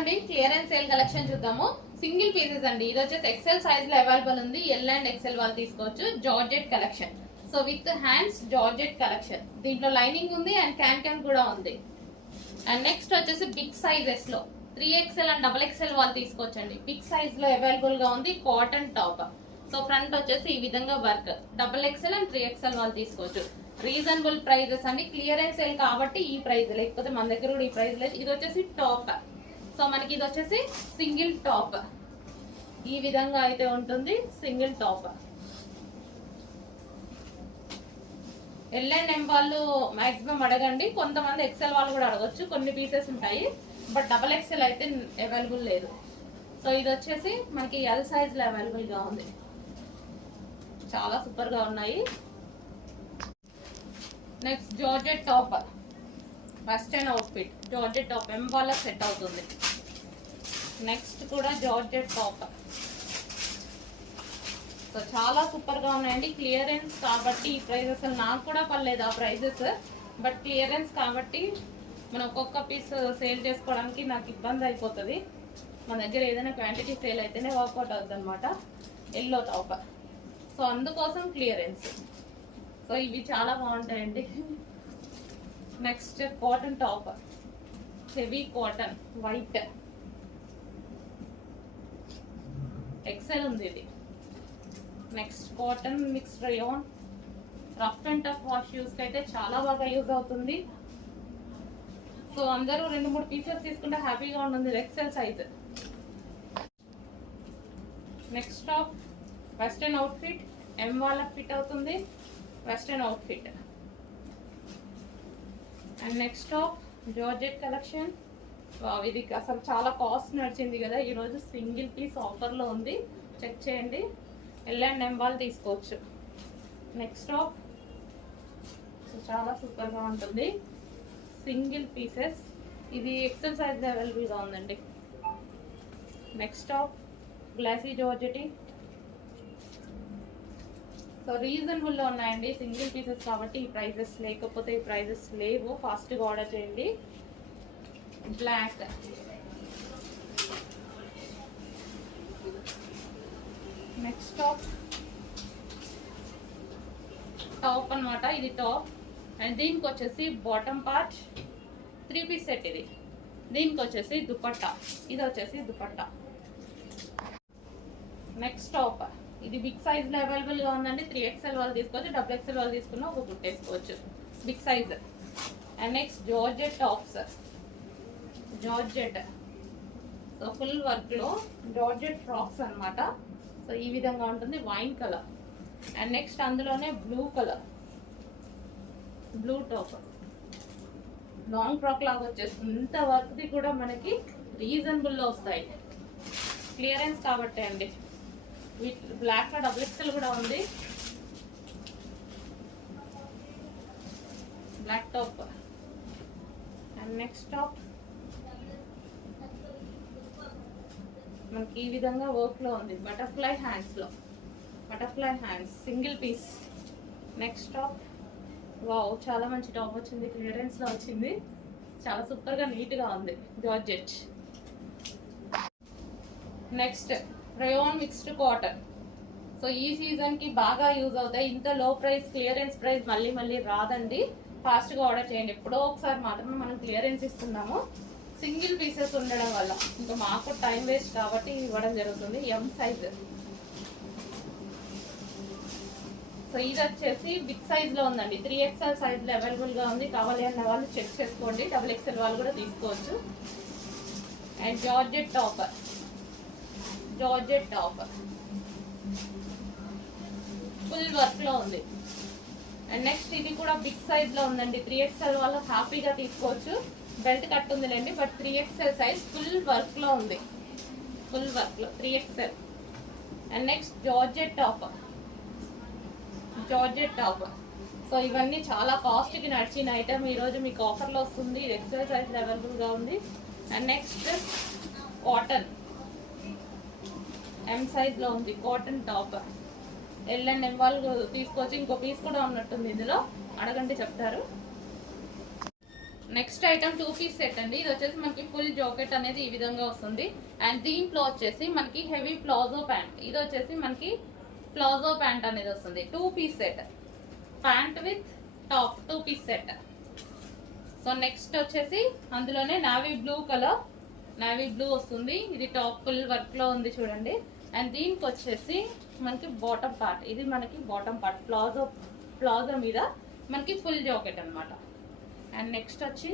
అండి clearance sale collection చూద్దాము. Single pieces అండి. ఇది వచ్చేసి ఎక్సెల్ సైజ్ లో అవైలబుల్ ఉంది. ఎల్ అండ్ ఎక్సెల్ వాళ్ళు తీసుకోవచ్చు. Georgette collection. So with hands georgette collection. దీంట్లో లైనింగ్ ఉంది అండ్ క్యాన్ కూడా ఉంది. అండ్ నెక్స్ట్ వచ్చేసి బిగ్ సైజెస్ లో 3XL అండ్ XXL వాళ్ళు తీసుకోవచ్చండి. బిగ్ సైజ్ లో అవైలబుల్ గా ఉంది. Cotton top. సో ఫ్రంట్ వచ్చేసి ఈ విధంగా వర్క్. XXL అండ్ 3XL వాళ్ళు తీసుకోవచ్చు. రీజనబుల్ ప్రైజెస్ అండి. క్లియరెన్స్ సేల్ కాబట్టి ఈ ప్రైస్, లేకపోతే మన దగ్గర కూడా ఈ ప్రైస్ లేదు. ఇది వచ్చేసి టాప్. సో మనకి ఇది వచ్చేసి సింగిల్ టాప్. ఈ విధంగా అయితే ఉంటుంది single top. L and M వాళ్ళు మాక్సిమం అడగండి. కొంతమంది ఎక్సెల్ వాళ్ళు కూడా అడగచ్చు. కొన్ని పీసెస్ ఉంటాయి, బట్ XXL అయితే అవైలబుల్ లేదు. సో ఇది వచ్చేసి మనకి ఎల్ సైజ్ లో అవైలబుల్ గా ఉంది. చాలా సూపర్ గా ఉన్నాయి. Next georgette top, western outfit. Georgette top M వాళ్ళ సెట్ అవుతుంది. నెక్స్ట్ కూడా జార్జెట్ టాప్. సో చాలా సూపర్ గా ఉన్నాయండి. క్లియరెన్స్ కాబట్టి ఈ ప్రైస్ అసలు నాకు కూడా పర్లేదు ఆ ప్రైజెస్, బట్ క్లియరెన్స్ కాబట్టి మనం ఒక్కొక్క పీస్ సేల్ చేసుకోవడానికి నాకు ఇబ్బంది అయిపోతుంది. మన దగ్గర ఏదైనా క్వాంటిటీ సేల్ అయితేనే వర్కౌట్ అవుతుంది అనమాట. Yellow top. సో అందుకోసం క్లియరెన్స్. సో ఇవి చాలా బాగుంటాయండి. Next cotton top, heavy cotton white. Excel ఉంది ఇది. Next cotton mix rayon. Rough and tough wash use కి అయితే చాలా బాగా యూజ్ అవుతుంది. సో అందరూ 2-3 పీసెస్ తీసుకుంటే హ్యాపీగా ఉంటుంది. XL size. Next top western outfit. M వాళ్ళకి ఫిట్ అవుతుంది. Western outfit. And next top georgette collection. ఇది అసలు చాలా కాస్ట్ నడిచింది కదా, ఈరోజు సింగిల్ పీస్ ఆఫర్లో ఉంది. చెక్ చేయండి. ఎల్ అండ్ ఎం వాళ్ళు తీసుకోవచ్చు. నెక్స్ట్ టాప్ చాలా సూపర్గా ఉంటుంది. Single pieces. ఇది ఎక్సెల్ సైజ్ అవైలబుల్గా ఉందండి. Next top glossy georgette. So రీజనబుల్లో ఉన్నాయండి. సింగిల్ పీసెస్ కాబట్టి ఈ ప్రైజెస్, లేకపోతే ఈ ప్రైజెస్ లేవు. ఫాస్ట్గా ఆర్డర్ చేయండి. బ్లాక్. నెక్స్ట్ టాప్ టాప్ అనమాట. ఇది టాప్. అండ్ దీనికి వచ్చేసి బాటమ్ పార్ట్ 3 పీస్ సెట్. ఇది దీనికి వచ్చేసి దుపట్టా. ఇది వచ్చేసి దుపట్టా. Next top. ఇది బిగ్ సైజ్ లో అవైలబుల్ గా ఉందండి. 3XL వాళ్ళు తీసుకోవచ్చు. XXL వాళ్ళు తీసుకున్న ఒక కుట్టేసుకోవచ్చు. Big size. And next georgette tops. Georgette. So full work లో జార్జెట్ ఫ్రాక్స్ అనమాట. సో ఈ విధంగా ఉంటుంది. Wine colour. అండ్ నెక్స్ట్ అందులోనే blue colour. Blue top. Long frock లాగా వచ్చేస్తుంది. ఇంత వర్క్ ది కూడా మనకి రీజనబుల్ లో వస్తాయి. క్లియరెన్స్ కాబట్టి అండి. బ్లాక్ లో XXL కూడా ఉంది. Black top. And next top మనకి ఈ విధంగా వర్క్ లో ఉంది. బటర్ఫ్లై హ్యాండ్స్ లో. Butterfly hands single piece. Next top. Wow, చాలా మంచి టాప్ వచ్చింది. క్లియరెన్స్ లో వచ్చింది. చాలా సూపర్ గా నీట్ గా ఉంది. Georgette. Next rayon mixed cotton. So ఈ సీజన్ కి బాగా యూజ్ అవుతాయి. ఇంత లో ప్రైస్ క్లియరెన్స్ ప్రైస్ మళ్ళీ రాదండి. ఫాస్ట్ గా ఆర్డర్ చేయండి. ఎప్పుడో ఒకసారి మాత్రమే మనం క్లియరెన్స్ ఇస్తున్నాము. సింగిల్ పీసెస్ ఉండడం వల్ల ఇంకా మాకు టైం వేస్ట్ కాబట్టి ఇవ్వడం జరుగుతుంది. M size. సో ఇది వచ్చేసి బిగ్ సైజ్ లో ఉందండి. 3XL సైజ్ లో అవైలబుల్ గా ఉంది. కావాలి అన్న వాళ్ళు చెక్ చేసుకోండి. XXL వాళ్ళు కూడా తీసుకోవచ్చు. And georgette top. Georgette top full work లో ఉంది. అండ్ నెక్స్ట్ ఇది కూడా బిగ్ సైజ్ లో ఉందండి. 3XL వాళ్ళు హ్యాపీగా తీసుకోవచ్చు. బెల్ట్ కట్ ఉందిలేండి, but 3XL size full work లో ఉంది. ఫుల్ వర్క్ లో 3XL. And next georgette top. Georgette top. So ఇవన్నీ చాలా కాస్ట్ కి నడిచిన ఐటమ్. ఈరోజు మీకు ఆఫర్ లో వస్తుంది. ఇది XL సైజ్ అవైలబుల్ గా ఉంది. And next cotton M size లో ఉంది. Cotton top. L and M వాళ్ళు తీసుకోవచ్చు. ఇంకో పీస్ కూడా ఉన్నట్టుంది ఇందులో. అడగండి చెప్తారు. నెక్స్ట్ ఐటమ్ 2 పీస్ సెట్ అండి. ఇది వచ్చేసి మనకి ఫుల్ జాకెట్ అనేది ఈ విధంగా వస్తుంది. అండ్ దీంట్లో వచ్చేసి మనకి హెవీ ప్లాజో ప్యాంట్. ఇది వచ్చేసి మనకి ప్లాజో ప్యాంట్ అనేది వస్తుంది. 2 piece set, pant with top 2 piece set. So next వచ్చేసి అందులోనే navy blue colour, navy blue వస్తుంది. ఇది టాప్ ఫుల్ వర్క్ లో ఉంది చూడండి. అండ్ దీనికి వచ్చేసి మనకి బాటమ్ పార్ట్, ఇది మనకి బాటమ్ పార్ట్ ప్లాజో మీద మనకి ఫుల్ జాకెట్ అన్నమాట. అండ్ నెక్స్ట్ వచ్చి